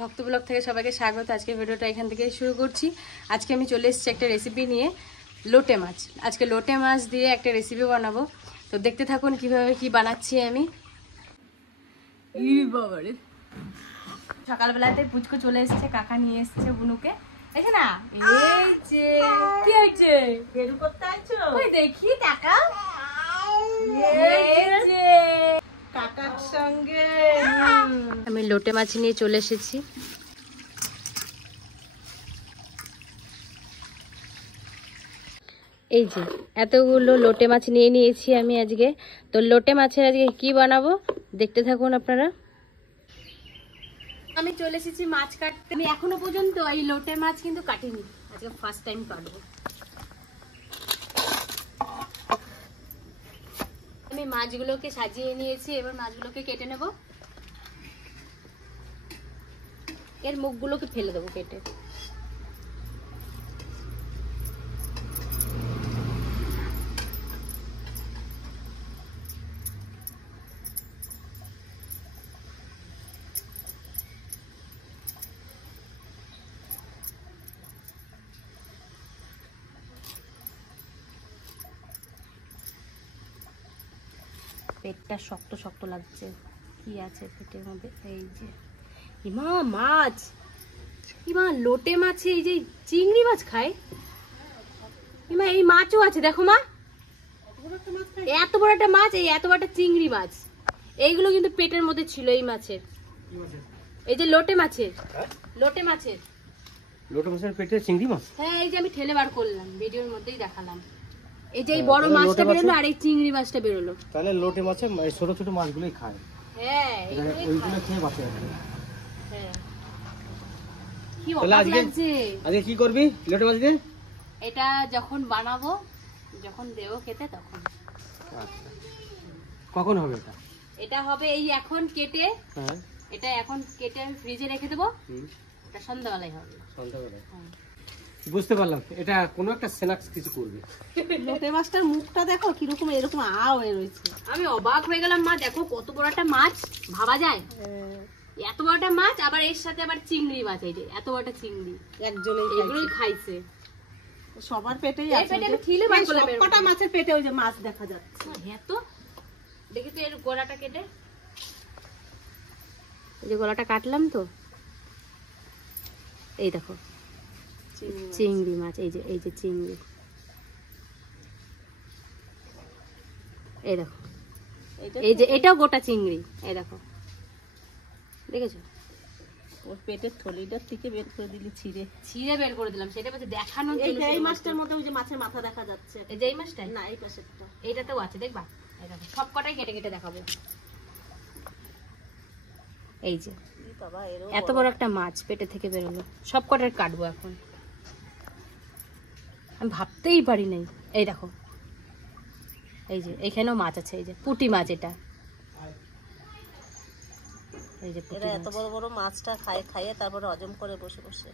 ভক্ত ব্লগ থেকে সবাইকে স্বাগত। আজকে ভিডিওটা এখান থেকে শুরু করছি। আজকে আমি চলে এসেছি একটা রেসিপি নিয়ে, লোটে মাছ। আজকে লোটে মাছ দিয়ে একটা রেসিপি বানাবো, তো দেখতে থাকুন কিভাবে কি বানাচ্ছি আমি। বাবারে, সকালবেলাতে পুচকু চলে এসেছে, কাকা নিয়ে এসেছে বুনুকে। দেখে না, এই যে কি হয়েছে, বেরু করতে আইছো? ওই দেখি টাকা, এই যে কাকার সঙ্গে আমি লোটে মাছ নিয়ে চলে এসেছি। এই যে এতগুলো লোটে মাছ নিয়ে নিয়েছি আমি আজকে। তো লোটে মাছের আজকে কি বানাবো দেখতে থাকুন আপনারা। আমি চলে এসেছি মাছ কাটতে। আমি এখনো পর্যন্ত এই লোটে মাছ কিন্তু কাটিনি, আজকে ফার্স্ট টাইম কাটবো। আমি মাছগুলোকে সাজিয়ে নিয়েছি, এবার মাছগুলোকে কেটে নেব। এর মুখগুলোকে ফেলে দেবো কেটে। পেটটা শক্ত শক্ত লাগছে, কি আছে পেটের মধ্যে? এই যে ইমা মাছ, ইমা লোটে মাছে এই যে চিংড়ি মাছ খায়। ইমা এই মাছও আছে, দেখো মা, এত বড় একটা মাছ, এই এত বড় একটা চিংড়ি মাছ। এইগুলো কিন্তু পেটের মধ্যে ছিল এই মাছের, এই যে লোটে মাছের। লোটে মাছের, লোটে মাছের পেটে চিংড়ি মাছ? হ্যাঁ, এই যে আমি ঠেলে বার করলাম, ভিডিওর মধ্যেই দেখালাম। এই যে এই বড় মাছটা বেরোলো আর এই চিংড়ি মাছটা বেরোলো। তাহলে লোটে মাছে ছোট ছোট মাছগুলোই খায়। হ্যাঁ, ওইগুলো খেয়ে বাঁচে। হ্যাঁ, কি অবাক লাগছে। আজকে কি করবি লোটে মাছ দিয়ে? এটা যখন বানাবো, যখন দেবো খেতে তখন। আচ্ছা, কখন হবে এটা? এটা হবে এই এখন কেটে। হ্যাঁ, এটা এখন কেটে আমি ফ্রিজে রেখে দেবো, এটা সন্ধ্যাবেলায় হবে। সন্ধ্যাবেলায়? বুঝতে পারলাম, এটা কোনো একটা স্ন্যাক্স কিছু করবে। লোটে মাছটার মুখটা দেখো কিরকম, এরকম হয়ে রয়েছে। আমি অবাক হয়ে গেলাম, মা দেখো কত বড় একটা মাছ, ভাবা যায়? এত বড় একটা মাছ, আবার এর সাথে আবার চিংড়ি মাছ। এই যে এত বড় একটা চিংড়ি একজনেই এগুলোই খাইছে। সবার পেটেই আছে, পেটে আমি ঠিলে বার করলাম। সবকটা মাছের পেটে ওই যে মাছ দেখা যাচ্ছে। হ্যাঁ, তো দেখি তো এর গলাটা কেটে, এই যে গলাটা কাটলাম তো, এই দেখো চিংড়ি মাছ। এই যে এই যে চিংড়ি, এই দেখো, এই যে এটাও গোটা চিংড়ি। এই দেখো, দেখেছো? ওর পেটের থলিটার থেকে বের করে দিলি, ছিঁড়ে ছিঁড়ে বের করে দিলাম। সেটা বলতে দেখানোর জন্য। এই মাছটার মধ্যে ওই যে মাছের মাথা দেখা যাচ্ছে। এই যে এই মাছটা না, এই পাশেরটা, এইটাতেও আছে, দেখবা? এই দেখো, সব কটাই কেটে কেটে দেখাবো। এই যে এত বড় একটা মাছ পেটে থেকে বেরোলো, সব কটার কাটবো এখন। আমি ভাবতেই পারি নাই। এই দেখো, এই যে এখানেও মাছ আছে, এই যে পুঁটি মাছ। এটা এই যে পুঁটি মাছ। এত বড় বড় মাছটা খাইয়ে তারপরে হজম করে বসে বসে।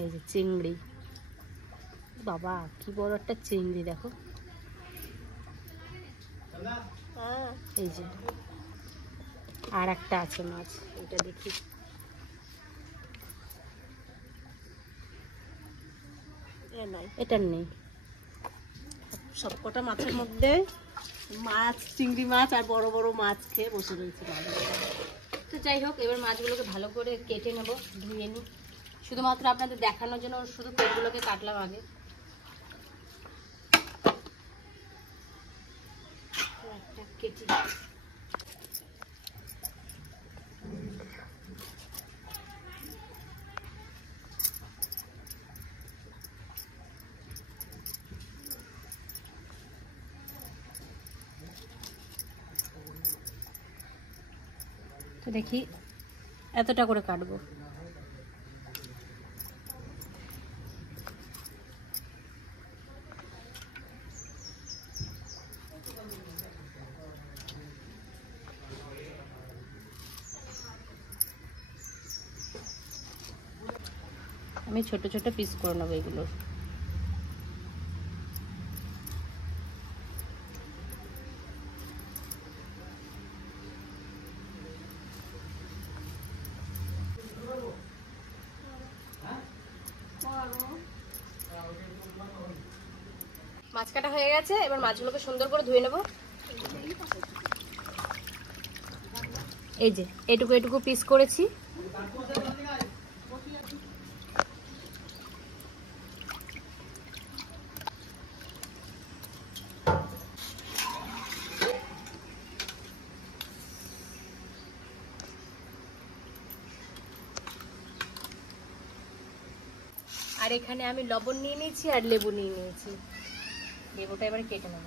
এই যে চিংড়ি, বাবা কি বড় একটা চিংড়ি দেখো। এই যে আর একটা আছে মাছ, এটা দেখি। এটার নেই। সবকটা মাছের মধ্যে মাছ, চিংড়ি মাছ আর বড় বড় মাছ খেয়ে বসে রয়েছে। তো যাই হোক, এবার মাছগুলোকে ভালো করে কেটে নেব, ধুয়ে নিই। শুধুমাত্র আপনাদের দেখানোর জন্য শুধু পেটগুলোকে কাটলাম আগে। একটা কেটে তো দেখি এতটা করে কাটবো। আমি ছোট ছোট পিস করে নেবো এগুলো। কাটা হয়ে গেছে, এবার মাছগুলোকে সুন্দর করে ধুয়ে নেব। এই যে এটুকু এটুকু পিস করেছি। আর এখানে আমি লবণ নিয়ে নিয়েছি আর লেবু নিয়ে নিয়েছি। লেবুটা এবারে কেটে নেব।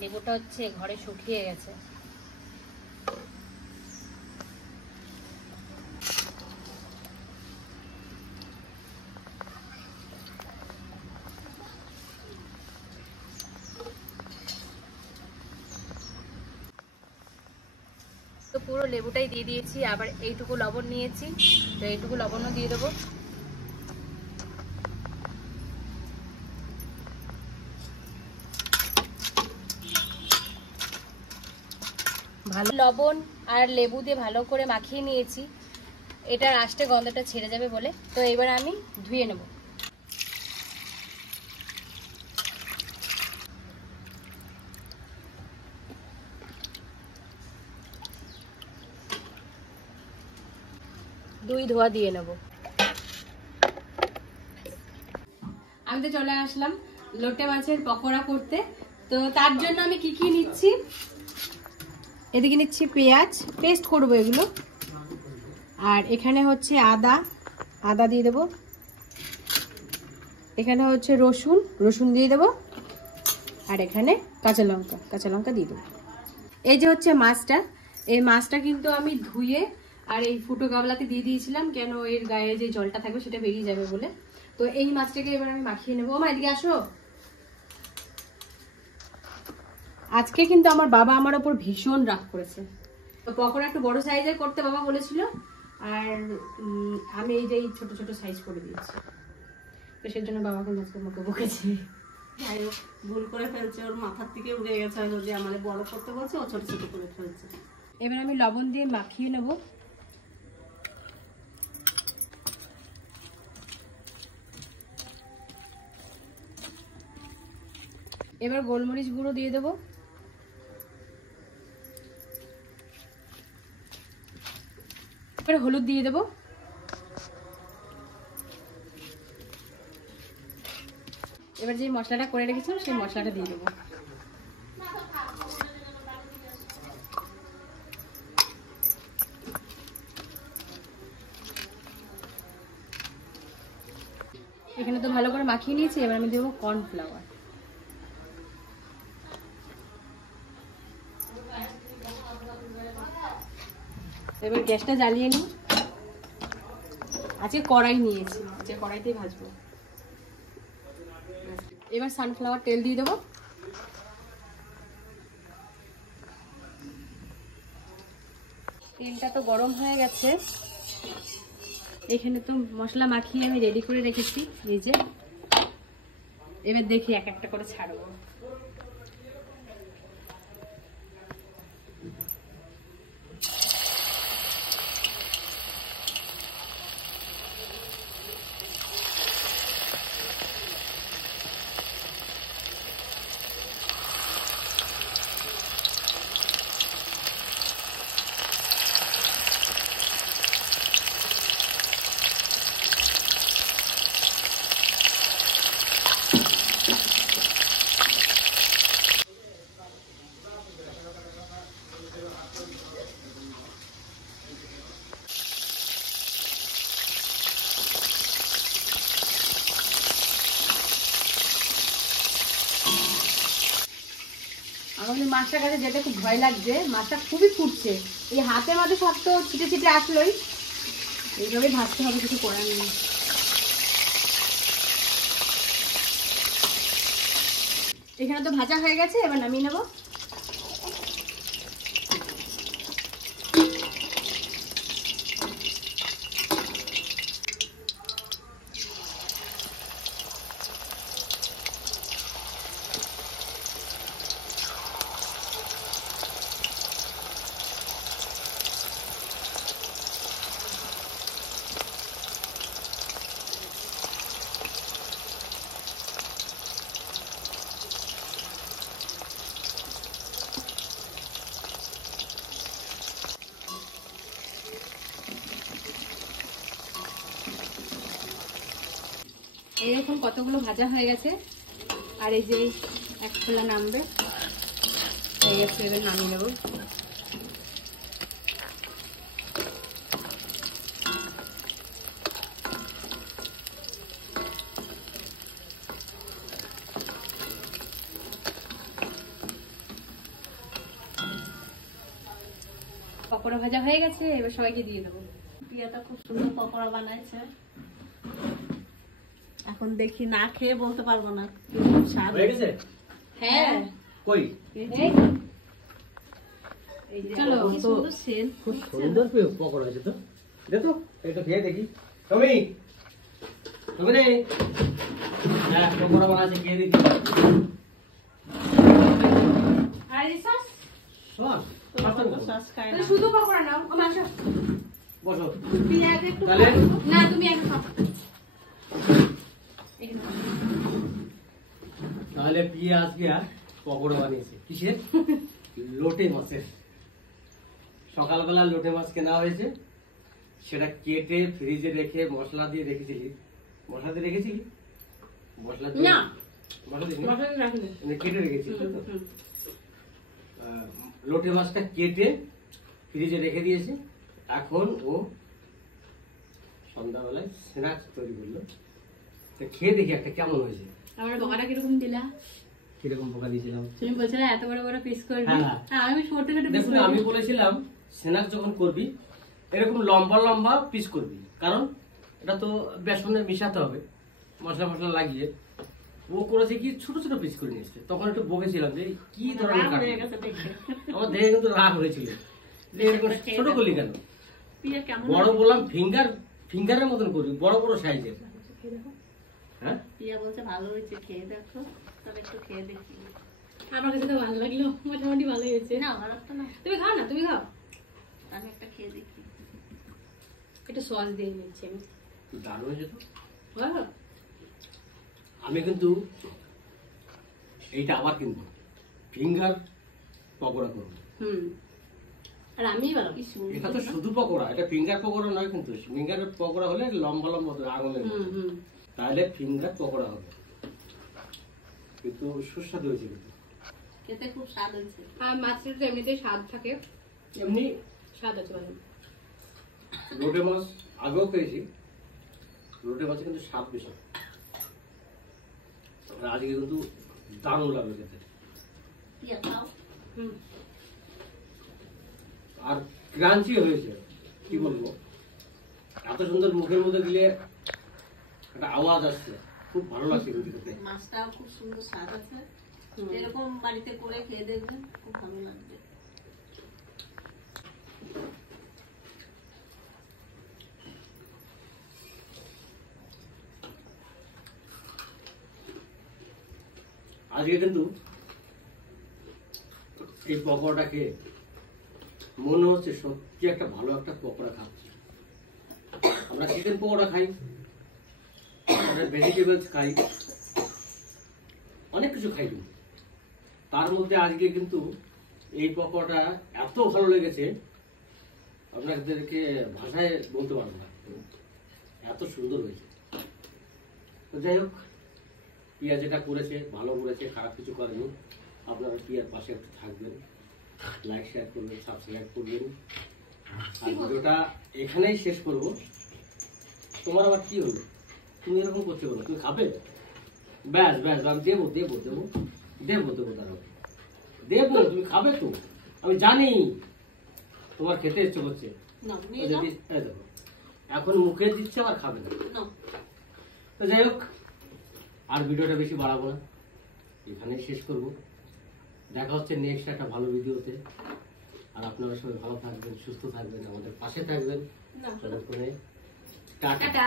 লেবুটা হচ্ছে ঘরে শুকিয়ে গেছে। তো পুরো লেবুটাই দিয়ে দিয়েছি, আবার এইটুকু লবণ নিয়েছি, তো এইটুকু লবণও দিয়ে দেবো। ভালো লবণ আর লেবু দিয়ে ভালো করে মাখিয়ে নিয়েছি, এটার আস্তে গন্ধটা ছেড়ে যাবে বলে। তো এবার আমি ধুয়ে নেব। ধোয়া দিয়ে নেব। আমি তো চলে আসলাম লোটে মাছের পকোড়া করতে। তো তার জন্য আমি কি কি নিচ্ছি, এদিকে নিচ্ছি পেঁয়াজ, পেস্ট করবো এগুলো। আর এখানে হচ্ছে আদা দিয়ে দেবো। এখানে হচ্ছে রসুন দিয়ে দেবো। আর এখানে কাঁচা লঙ্কা দিয়ে দেবো। এই যে হচ্ছে মাছটা, এই মাছটা কিন্তু আমি ধুয়ে আর এই ফুটো গামলাতে দিয়ে দিয়েছিলাম, কেন এর গায়ে যে জলটা থাকবে সেটা বেরিয়ে যাবে বলে। তো এই মাছটাকে এবার আমি মাখিয়ে নেবো। মা এদিকে আসো। আজকে কিন্তু আমার বাবা আমার ওপর ভীষণ রাগ করেছে। তো পকোড়া একটু বড় সাইজের করতে বাবা বলেছিল, আর আমি এই যে ছোট ছোট সাইজ করে দিয়েছি। তো সেই জন্য বাবাকে আজকে আমাকে বকেছে। যাই হোক, ভুল করে ফেলছে, ওর মাথার থেকে উড়ে গেছে হয়তো যে আমাদের বড় করতে বলছে, ও ছোট ছোট করে ফেলছে। এবার আমি লবণ দিয়ে মাখিয়ে নেব। এবার গোলমরিচ গুঁড়ো দিয়ে দেবো। এবার হলুদ দিয়ে দেবো। এবার যে মশলাটা করে রেখেছিলাম সেই মশলাটা দিয়ে দেবো। এখানে তো ভালো করে মাখিয়ে নিয়েছি, এবার আমি দেবো কর্নফ্লাওয়ার। এবার গ্যাসটা জ্বালিয়ে নিই। আজকে কড়াই নিয়েছি, আজকে কড়াইতেই ভাজবো। এবার সানফ্লাওয়ার তেল দিয়ে দেবো। তেলটা তো গরম হয়ে গেছে। এখানে তো মশলা মাখিয়ে আমি রেডি করে রেখেছি, এই যে। এবার দেখি এক একটা করে ছাড়বো। আমাদের মাছটার কাছে যেটা খুব ভয় লাগছে, মাছটা খুবই ফুটছে। এই হাতের মাঝে সব তো ছিটে ছিটে আসলোই, এইভাবে ভাজতে হবে, কিছু করার নেই। এখানে তো ভাজা হয়ে গেছে, এবার নামিয়ে নেবো। এরকম কতগুলো ভাজা হয়ে গেছে, আর এই যে এক খোলা নামবে হয়ে গেছে, এবার নামিয়ে নেবো। পকোড়া ভাজা হয়ে গেছে, এবার সবাইকে দিয়ে দেবো। পিয়াটা খুব সুন্দর পকোড়া বানাইছে, এখন দেখি না খেয়ে বলতে পারবো না কিরকম স্বাদ হয়ে গেছে? হ্যাঁ কই? এই যে, চলো কি তো সুন্দর সেন্ট। খুব সুন্দর পকোড়া হয়েছে তো। দে তো, এটা খেয়ে দেখি। তুমি রে, হ্যাঁ পকোড়া বানাচ্ছে, খেয়ে দেখি। আর এই সস? সস? সস খাই না। তাহলে শুধু পকোড়া নাও। ও মাংস বসো। পেঁয়াজ একটু তাহলে? খাও। না তুমি এক খাও। এই নাও। তাহলে পিঁয়াজ দিয়া পকোড়া বানিয়েছে। কিসের? লোটে মাছের। সকালবেলা লোটে মাছ কেনা হয়েছে, সেটা কেটে ফ্রিজে রেখে মশলা দিয়ে রেখেছিলি। মশলা দিয়ে রেখেছিলি? মশলা দিয়ে- না। মশলা দিসনি? মশলা রাখিনি। মানে কেটে রেখেছি তাই তো? হুম। লোটে মাছটা কেটে ফ্রিজে রেখে দিয়েছে। এখন ও সন্ধ্যাবেলায় স্ন্যাক্স তৈরি করলো। তো খেয়ে দেখি একটা কেমন হয়েছে। আমার বকাটা কিরকম দিলা? কিরকম পোকা দিয়েছিলাম? তুমি বলছিলে এত বড় বড় পিস করবি, হ্যাঁ। আর আমি ছোট ছোট পিস দেখুন, আমি বলেছিলাম স্ন্যাক্স যখন করবি এরকম লম্বা লম্বা পিস করবি, কারণ এটা তো বেসনে মিশাতে হবে মশলা মশলা লাগিয়ে। ও করেছে কি ছোট ছোট পিস করে নিয়েছে। তখন একটু বকেছিলাম যে কি ধরনের রাগ হয়ে কাটলি? গেছে দেখে। আমার দেখে কিন্তু রাগ হয়েছিল যে এরকম ছোট করলি কেন? পিয়া কেমন বড় বললাম ফিঙ্গারের মতন করবি, বড় বড় সাইজের। হ্যাঁ, পিয়া বলছে ভালো হয়েছে, খেয়ে দেখো। তবে একটু খেয়ে দেখি। আমার কাছে তো ভালো লাগলো, মোটামুটি ভালো হয়েছে। না খারাপ তো না, তুমি খাও না, তুমি খাও। আমি একটা খেয়ে দেখি। একটু সস দিয়ে নিচ্ছি আমি। দারুণ হয়েছে তো। ভালো? আমি কিন্তু এইটা আবার কিনবো, ফিঙ্গার পকোড়া করবো। হুম। আর আমি ভালো। কি সুন্দর এটা তো শুধু পকোড়া, এটা ফিঙ্গার পকোড়া নয় কিন্তু। ফিঙ্গার পকোড়া হলে লম্বা লম্বা আঙুলের মতো। হুম হুম। তাহলে ফিঙ্গার পকোড়া হবে, কিন্তু সুস্বাদু হয়েছে কিন্তু। খেতে খুব স্বাদ হয়েছে। আর মাছের তো এমনিতেই স্বাদ থাকে, এমনি স্বাদ আছে ভালো। লোটে মাছ আগেও খেয়েছি, লোটে মাছে কিন্তু স্বাদ বেশি। আর আজকে কিন্তু দারুণ লাগবে খেতে। পিয়া খাও। হুম। আর ক্রাঞ্চি হয়েছে, কি বলবো, এত সুন্দর মুখের মধ্যে দিলে একটা আওয়াজ আসছে, খুব ভালো লাগছে কিন্তু খেতে। মাছটাও খুব সুন্দর স্বাদ আছে। হুম। এরকম বাড়িতে করে খেয়ে দেখবেন, খুব ভালো লাগবে। আজকে কিন্তু এই পকোড়াটা খেয়ে মনে হচ্ছে সত্যি একটা ভালো একটা পকোড়া খাচ্ছি। আমরা চিকেন পকোড়া খাই, আমরা ভেজিটেবলস খাই, অনেক কিছু খাই, কিন্তু তার মধ্যে আজকে কিন্তু এই পকোড়াটা এত ভালো লেগেছে আপনাদেরকে ভাষায় বলতে পারবো না, এত সুন্দর হয়েছে। তো যাই হোক, পিয়া যেটা করেছে ভালো করেছে, খারাপ কিছু করেনি। আপনারা পিয়ার পাশে একটু থাকবেন, লাইক শেয়ার করবেন, সাবস্ক্রাইব করবেন। আর ভিডিওটা এখানেই শেষ করব। তোমার আবার কি হলো? তুমি এরকম করতে পারো, তুমি খাবে? ব্যাস ব্যাস, আমি দেবো দেবো দেবো দেবো দেবো তারা দেবো, তুমি খাবে তো, আমি জানি তোমার খেতে ইচ্ছে করছে। নাও, নিয়ে ওই নাও। যে এই দেখো, এখন মুখে দিচ্ছে আর খাবে না। নাও। তো যাই হোক, আর ভিডিওটা বেশি বাড়াবো না, এখানেই শেষ করব। দেখা হচ্ছে নেক্সট একটা ভালো ভিডিওতে। আর আপনারা সবাই ভালো থাকবেন, সুস্থ থাকবেন, আমাদের পাশে থাকবেন। না। ততক্ষণে টাটা। টাটা।